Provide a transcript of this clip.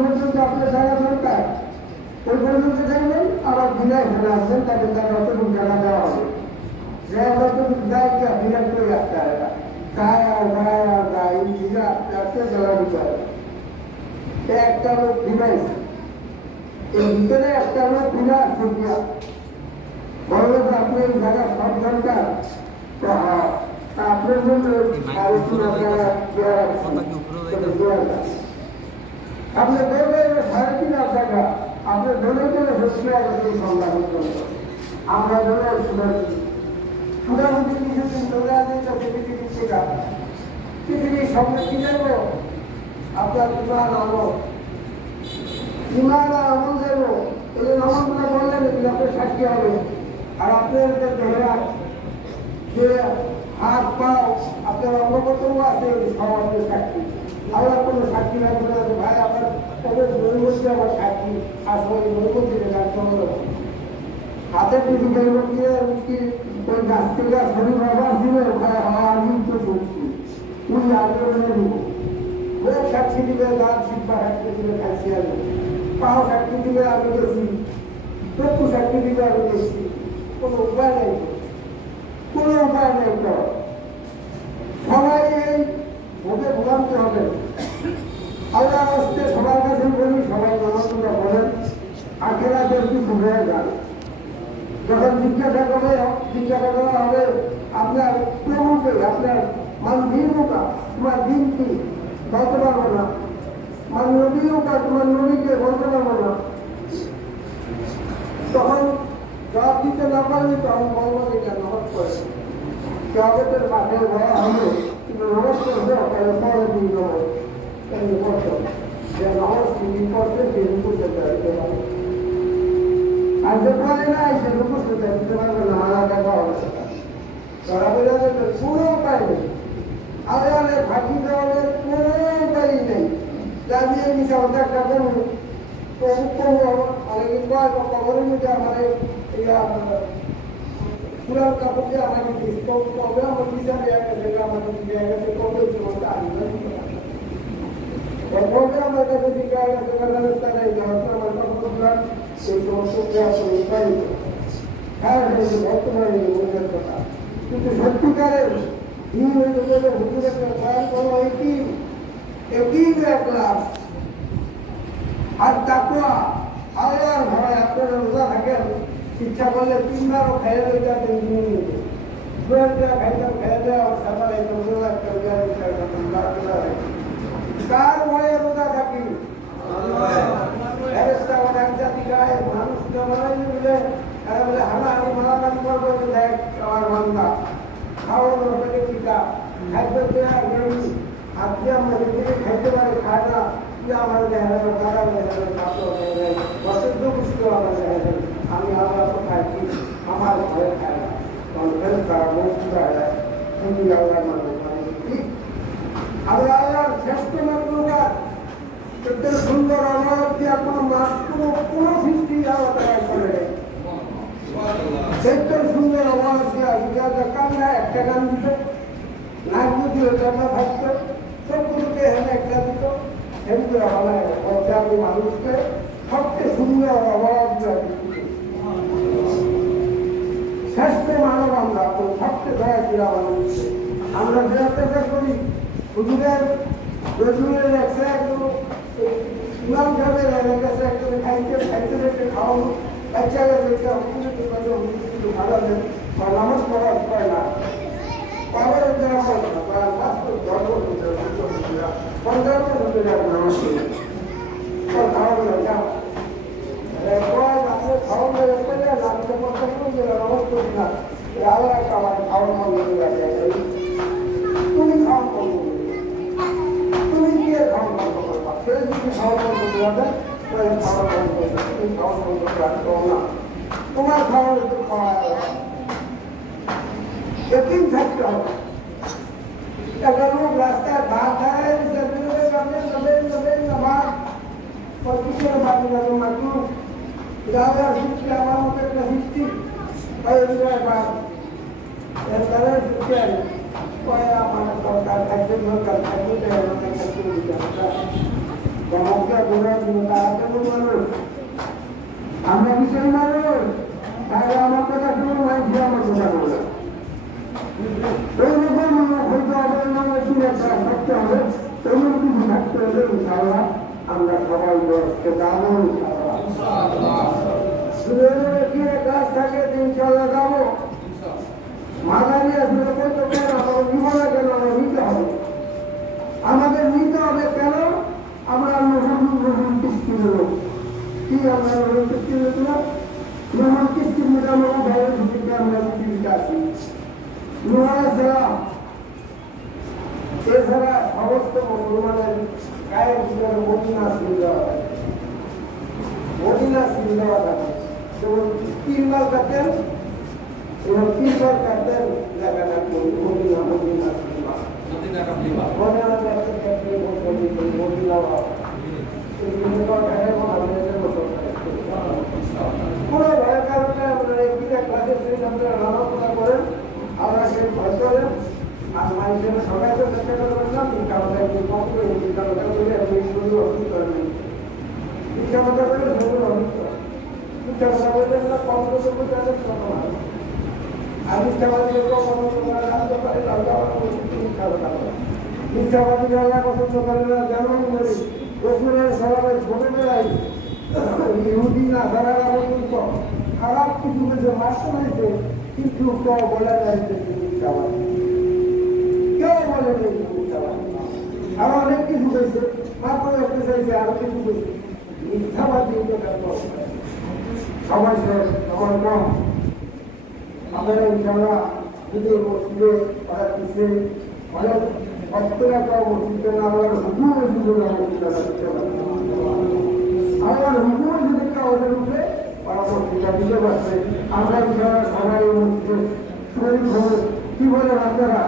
আপনার জায়গা দরকার ওই পর্যন্ত থাকবেন, আবার বিদায় ফেলে আসবেন, তাকে তার অতটুকু জায়গা দেওয়া হবে। যে যতটুকু দায়িত্ব বিরাট করে রাখতে হবে, গায়ে আর গায়ে আর গায়ে নিজে আস্তে আস্তে জ্বালা দিতে হবে। একটা লোক ডিভাইস, এর ভিতরে একটা লোক বিনা সুবিধা বড় আপনি এই জায়গা সব দরকার, আপনার জন্য আপনি দেখবেন 3.5 টাকা আপনি ধরে ধরে হচ্ছে সংগ্রাম করবেন। আমরা ধরে সুদামুখী কিছুদিন চলে আসে তো পৃথিবীর থেকে পৃথিবীর সঙ্গে কি যাবো আপনার ইমান আমল দেবো, এই আমলগুলো বললেন আপনার সাক্ষী হবে। আর আপনার দেহেরা যে হাত পাও আপনার অঙ্গপ্রত্যঙ্গ আছে সব আপনার সাক্ষী। আমরা কোনো সাক্ষী রাখবো না ভাই, আপনার তবে নৈবর্তী আমার সাক্ষী আসলে নৈবর্তীকে রাখতে হাতের দিকে নৈবর্তীকে ওই গাছ থেকে শরীর বাবা ছিল আমি তো করছি তুমি আন্দোলনে দিব ও সাক্ষী দিবে গাছ শিল্পা সাক্ষী দিবে খাইছি আমি, পাও সাক্ষী দিবে আমি গেছি, চক্ষু সাক্ষী দিবে আমি গেছি। কোনো উপায় নেই, কোনো উপায় নেই। তো সবাই এই ভোগে ভোগান্তে হবে। আল্লাহ আসতে সবার কাছে বলি, সবাই নামাজগুলো বলেন, আখেরাতের কিছু হয়ে যান। যখন জিজ্ঞাসা করা হবে আপনার প্রভুকে, আপনার দিনটা তোমার দিন কি বলতে পারবো না, নবীটা তোমার নবীকে বলতে পারবো না, তখন জবাব দিতে না পারলে তখন বলবো এটা নামাজ পড়ে জগতের মাঠে বলা হবে, কিন্তু নামাজ পড়বে তাহলে পরে দিন নামাজ যে নামাজ তিনি পড়ছে সেই রূপে দিতে পারবে। আর যে পারে না সে রূপে দিতে পারবে না, হারা দেখা হবে তারা বোঝাতে কোনো উপায় নেই। আরে আরে ফাঁকি দেওয়ালে কোনো উপায়ই নেই। জানিয়ে মিশা একটা করুন অনেকে কয় কবরের মধ্যে আমার পুরান কাপড় দিয়ে আমাকে দিস কবে আমার বিচারে আমাকে গেছে কবে কবে আমার কাছে জিজ্ঞাসা গেছে ব্যবস্থা নেই আমার কাপড় সেই সমস্ত উপায় হ্যাঁ বর্তমানে মনের কথা। কিন্তু সত্যিকারের হুজুরের বয়ান করো একই ক্লাস আর তাকওয়া আল্লাহর ভয়। আপনারা রোজা থাকেন, ইচ্ছা করলে 3 বারও খেয়ে যাতেন খেয়ে দেওয়া সকালে কার ভয়ে রোজা থাকি অনেক জাতি গায়ে মানুষ বানাই মিলে বলে হানাহানি মারামারি করবো, দেখ আমার বান্দা খাওয়ানো পেটে টিকা খাদ্য দেওয়া নেই, আজকে আমরা যেদিকে খাইতে পারি খায় না, আমার দেখানো কারা দেখানো অসুদ্ধ পুষ্ট আমার দেখানো, আমি আল্লাহ তো খাইছি আমার ঘরে খায় না, তারা বস্তু খায় কিন্তু আল্লাহ মানুষ আমি আল্লাহর শ্রেষ্ঠ মানুষ এদের সুন্দর অবয়ব দিয়ে কোনো মাস কোনো সৃষ্টি আল্লাহ তারা করে নেই। সেটার সুন্দর অবয়ব দিয়ে কান্না একটা গান দিত, নাক যদি ওটা থাকতো সবগুলোকে হেনে একটা দিত, এমনি আমি মানুষকে সবচেয়ে সুন্দর অবয়ব শ্রেষ্ঠ মানব আমরা সবচেয়ে দয়া ছিল মানুষ। আমরা চেষ্টা করি হুজুরের রসুলের একটা একদম ইমাম সাহেবের কাছে একদম খাইতে রেখে খাওয়ানো বাচ্চা গেছে ভালো নেই বা নামাজ পড়া হয় না পাওয়ার দেওয়া হয় না বা ধর্ম নামাজ খাওয়ানো যা আপনি খাওয়ানো নামাজ করি না আল্লাহ আমার খাওয়ানো তুমি খাওয়ান করবো, তুমি গিয়ে খাওয়ান করবা, সে যদি খাওয়ান করতে যাবে খাওয়ান করবে, তুমি খাওয়ান করতে রাখতে না, তোমার খাওয়ানো তো খাওয়া একদিন থাকতে হবে। একটা লোক রাস্তায় ভাত খায় ভাত পিছনে বাকি গেল মাটু রাজা শিখছে আমার মতো একটা শিখছি ভাত তারা শিখছে আমার সরকার খাদ্য সরকার খাদ্য চমৎকার করার জন্য তারা কেমন মানুষ, আমরা কি সেই মানুষ? তাহলে আমার কথা শুনুন, মানছি আমার কথা বলবে ওইরকম আমরা হইতে হবে, আমরা চুলে তারা থাকতে হবে, তেমন কিছু থাকতে হলে ইনশাআল্লাহ আমরা সবাই বয়সকে যাবো ইনশাআল্লাহ। কাজ থাকে ইনশাআল্লাহ যাবো। মাদানি আসলে বলতে পারেন আমাদের জীবনে কেন আমরা নিতে হবে, আমাদের নিতে হবে কেন? আমরা নতুন কিস্তি নেব, কি আমরা নতুন কিস্তি নেব? নতুন কিস্তি নিতে আমরা বাইরের দিকে আমরা পৃথিবীতে আছি। এছাড়া সমস্ত মুসলমানের গায়ের ভিতরে মদিনা সিল দেওয়া থাকে, মদিনা সিল দেওয়া থাকে। যেমন 3 মাস কাটেন এবং 3 বার কাটেন জায়গাটা মদিনা মদিনা কোনো ভয়ের কারণে আপনারা এই বিটা ক্লাসের সঙ্গে আপনারা নানা করেন, আমরা সেই ভয় করেন। আর মানুষের সবাই তো চেষ্টা করবেন না, কারণটা একটু কম করে কারণটা করে আপনি শরীর অসুস্থ করেন, ইচ্ছা মতো করে শরীর অসুস্থ, ইচ্ছা কথা বলবেন না, কম করতে তাদের কথা আর মিথ্যাবাদী জানতে পারে মিথ্যা কথা বলে, মিথ্যাবাদী আল্লাহ পছন্দ করে না। যেমন বলি রসুলের সবাই ছোটবেলায় ইহুদি না তারা পর্যন্ত খারাপ কিছু কিছু মারতে হয়েছে, কিন্তু কেউ বলে যাইছে মিথ্যাবাদী, কেউ বলে মিথ্যাবাদী। আরো অনেক কিছু হয়েছে, মাত্র একটু চাইছে, আরো কিছু হয়েছে, মিথ্যাবাদী সবাই সবার কম। আপনারা ইনশাআল্লাহ যদি মসজিদে তারা পিছিয়ে অনেক প্রত্যেকটা মসজিদে আমার হুকুম আমার হুকুম যদি ওদের উপরে ওরা মসজিদটা দিতে পারছে। আমরা ইনশাআল্লাহ সবাই মসজিদে শরীর কি বলেন আপনারা?